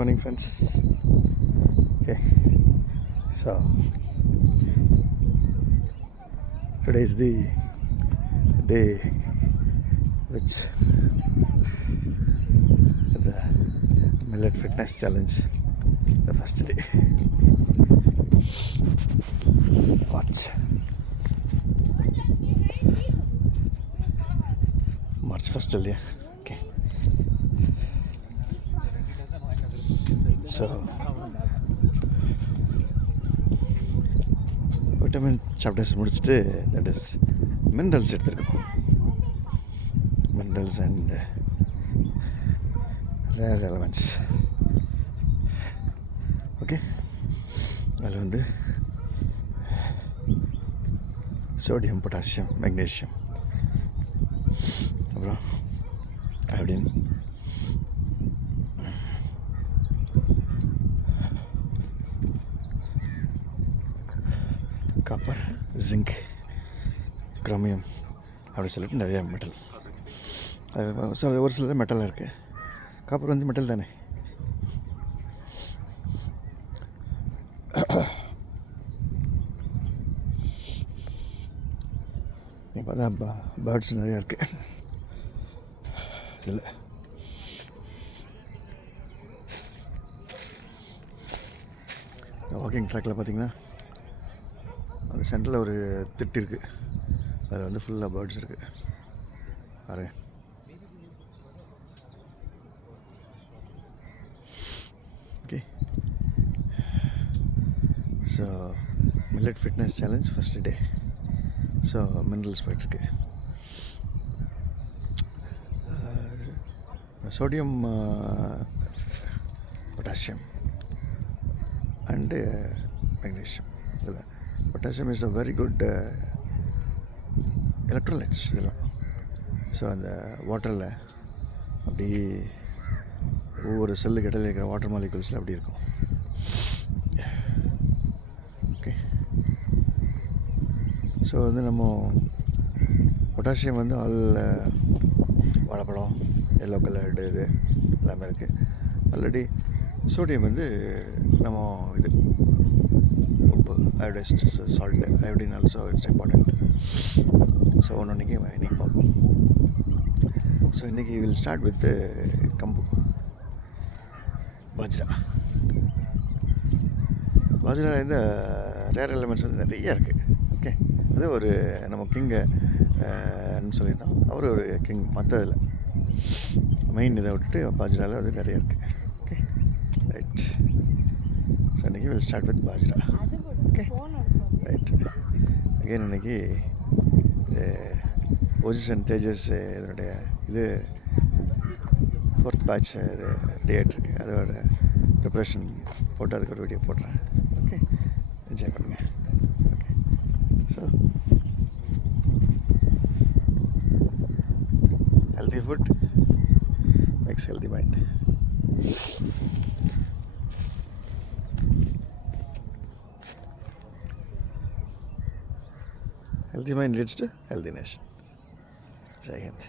morning friends. Okay, so today is the day which the millet fitness challenge, the first day. March 1st earlier. Okay, so vitamin chapters முடிச்சிட்டு, that is minerals எடுத்துருக்கோம். Minerals and rare elements. Okay, அதில் வந்து sodium, potassium, magnesium, அப்புறம் iodine, copper, zinc, chromium அப்படின்னு சொல்லிட்டு நிறையா metal. அது ஒரு சில மெட்டலாக இருக்குது. காப்பர் வந்து மெட்டல் தானே. இப்போ தான் பேர்ட்ஸ் நிறையா இருக்குது இதில். வாக்கிங் ட்ராக்கில் பார்த்தீங்கன்னா அந்த சென்டரில் ஒரு திட்டு இருக்குது. அதில் வந்து ஃபுல்லாக பேர்ட்ஸ் இருக்குது பாருங்க. Okay, so millet fitness challenge first day. So minerals போயிட்டுருக்கு. Sodium, potassium and magnesium. இதில் potassium is a very good electrolytes இதெல்லாம். ஸோ அந்த வாட்டரில் அப்படி ஒவ்வொரு செல்லுக்கு இடையில இருக்கிற வாட்டர் மாலிகுல்ஸில் அப்படி இருக்கும். ஓகே, ஸோ வந்து நம்ம பொட்டாசியம் வந்து வாழைப்பழம், எல்லோ கலர்டு இது எல்லாமே இருக்குது. ஆல்ரெடி சோடியம் வந்து நம்ம இது உப்பு, iodised salt, iodine also it's important. So இன்றைக்கி பார்ப்போம். ஸோ இன்றைக்கி வில் ஸ்டார்ட் வித் கம்பு, பாஜ்ரா. பாஜ்ரா இந்த ரேர் எலிமெண்ட்ஸ் வந்து நிறையா இருக்குது. ஓகே, அது ஒரு நம்ம கிங்குன்னு சொல்லியிருந்தோம். அவர் ஒரு கிங். மற்றதில் மெயின் இதை விட்டுட்டு பாஜ்ராவில் அது நிறைய இருக்குது. Okay, right. ஸோ இன்றைக்கி will start with bajra. Okay, right. Again இன்றைக்கி பொசிஷன் தேஜஸ் இதனுடைய இது 4th பேட்ச் இது டேட் இருக்குது. அதோட ப்ரிப்ரேஷன் போட்டு அதுக்கு ஒரு வீடியோ போடுறேன். ஓகே, என்ஜாய் பண்ணுங்கள். Okay, so healthy food makes healthy mind. Healthy mind leads to healthy nation. Jai Hind.